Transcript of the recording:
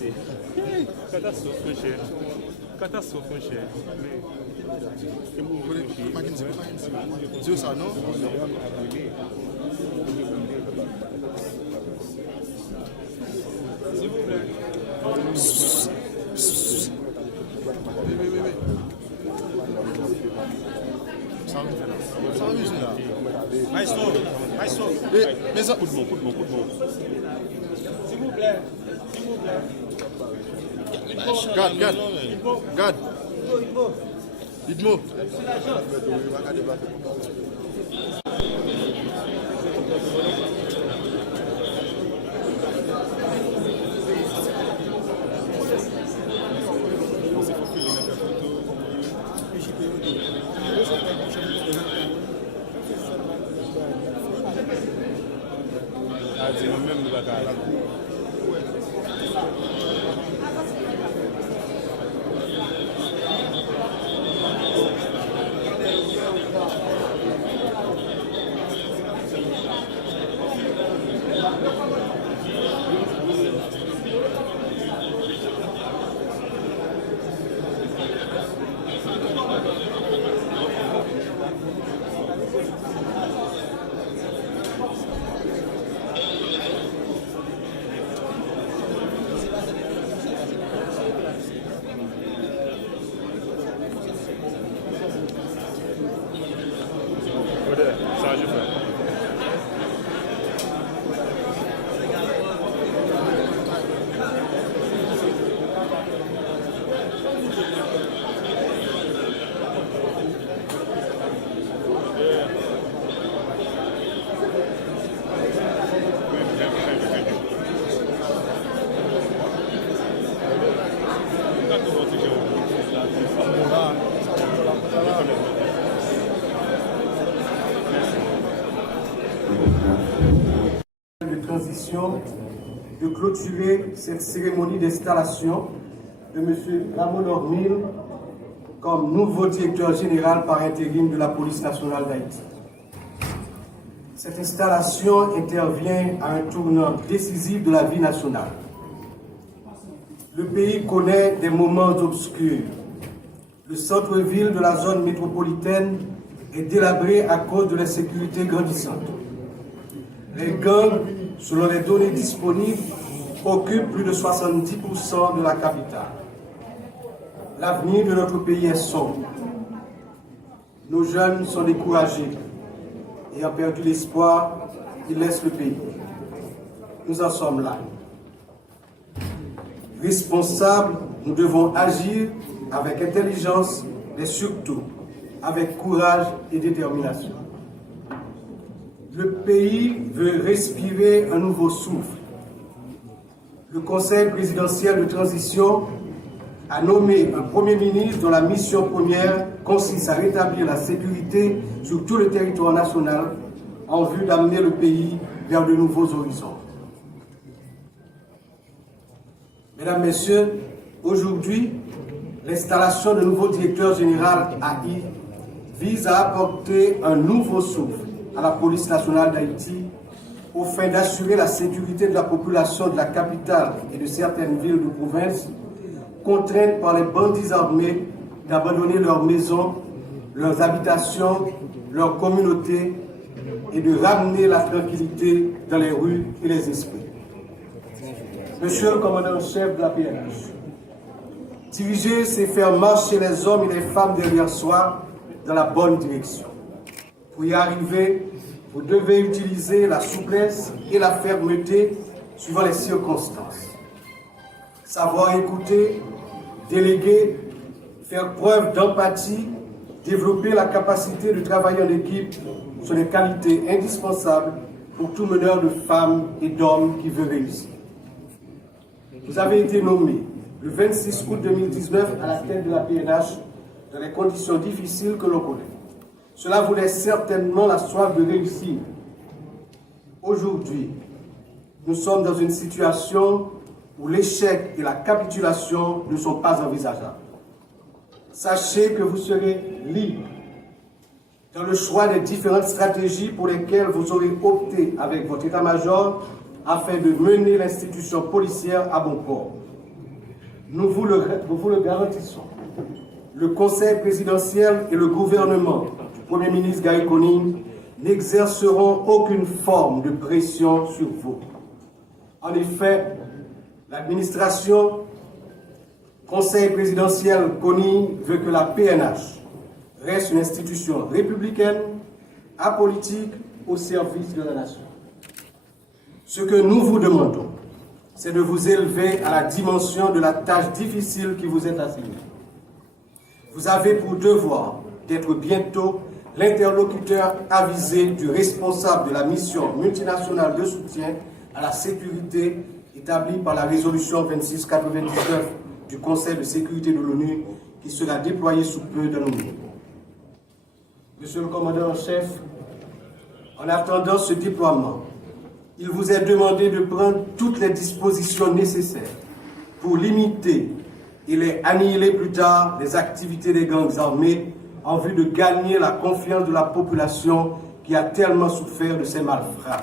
c'est catastrophe, mon cher. Catastrophe, mon cher. C'est ça, non? S'il vous plaît. Oui. Ça amuse là. Maestro. Mais ça. Coup de bon. S'il vous plaît. Garde. Dites-moi. C'est le même de bagage. Ça, je fais. De transition, de clôturer cette cérémonie d'installation de M. Ramon Ormil comme nouveau directeur général par intérim de la police nationale d'Haïti. Cette installation intervient à un tournant décisif de la vie nationale. Le pays connaît des moments obscurs. Le centre-ville de la zone métropolitaine est délabré à cause de l'insécurité grandissante. Les gangs, selon les données disponibles, occupent plus de 70% de la capitale. L'avenir de notre pays est sombre. Nos jeunes sont découragés. Ayant perdu l'espoir, ils laissent le pays. Nous en sommes là. Responsables, nous devons agir avec intelligence, mais surtout avec courage et détermination. Le pays veut respirer un nouveau souffle. Le Conseil présidentiel de transition a nommé un Premier ministre dont la mission première consiste à rétablir la sécurité sur tout le territoire national en vue d'amener le pays vers de nouveaux horizons. Mesdames, Messieurs, aujourd'hui, l'installation de nouveau directeur général AI vise à apporter un nouveau souffle à la police nationale d'Haïti aux fins d'assurer la sécurité de la population de la capitale et de certaines villes de province contraintes par les bandits armés d'abandonner leurs maisons, leurs habitations, leurs communautés et de ramener la tranquillité dans les rues et les esprits. Monsieur le commandant-chef de la PNH, diriger, c'est faire marcher les hommes et les femmes derrière soi dans la bonne direction. Pour y arriver, vous devez utiliser la souplesse et la fermeté suivant les circonstances. Savoir écouter, déléguer, faire preuve d'empathie, développer la capacité de travailler en équipe sont des qualités indispensables pour tout meneur de femmes et d'hommes qui veut réussir. Vous avez été nommé le 26 août 2019 à la tête de la PNH dans les conditions difficiles que l'on connaît. Cela vous laisse certainement la soif de réussir. Aujourd'hui, nous sommes dans une situation où l'échec et la capitulation ne sont pas envisageables. Sachez que vous serez libre dans le choix des différentes stratégies pour lesquelles vous aurez opté avec votre état-major afin de mener l'institution policière à bon port. nous vous le garantissons. Le Conseil présidentiel et le gouvernement du Premier ministre Gary Conille n'exerceront aucune forme de pression sur vous. En effet, l'administration Conseil présidentiel Conille veut que la PNH reste une institution républicaine, apolitique, au service de la nation. Ce que nous vous demandons, c'est de vous élever à la dimension de la tâche difficile qui vous est assignée. Vous avez pour devoir d'être bientôt l'interlocuteur avisé du responsable de la mission multinationale de soutien à la sécurité établie par la résolution 2699 du Conseil de sécurité de l'ONU qui sera déployée sous peu dans nos pays. Monsieur le commandant en chef, en attendant ce déploiement, il vous est demandé de prendre toutes les dispositions nécessaires pour limiter et les annihiler plus tard les activités des gangs armés en vue de gagner la confiance de la population qui a tellement souffert de ces malfrats.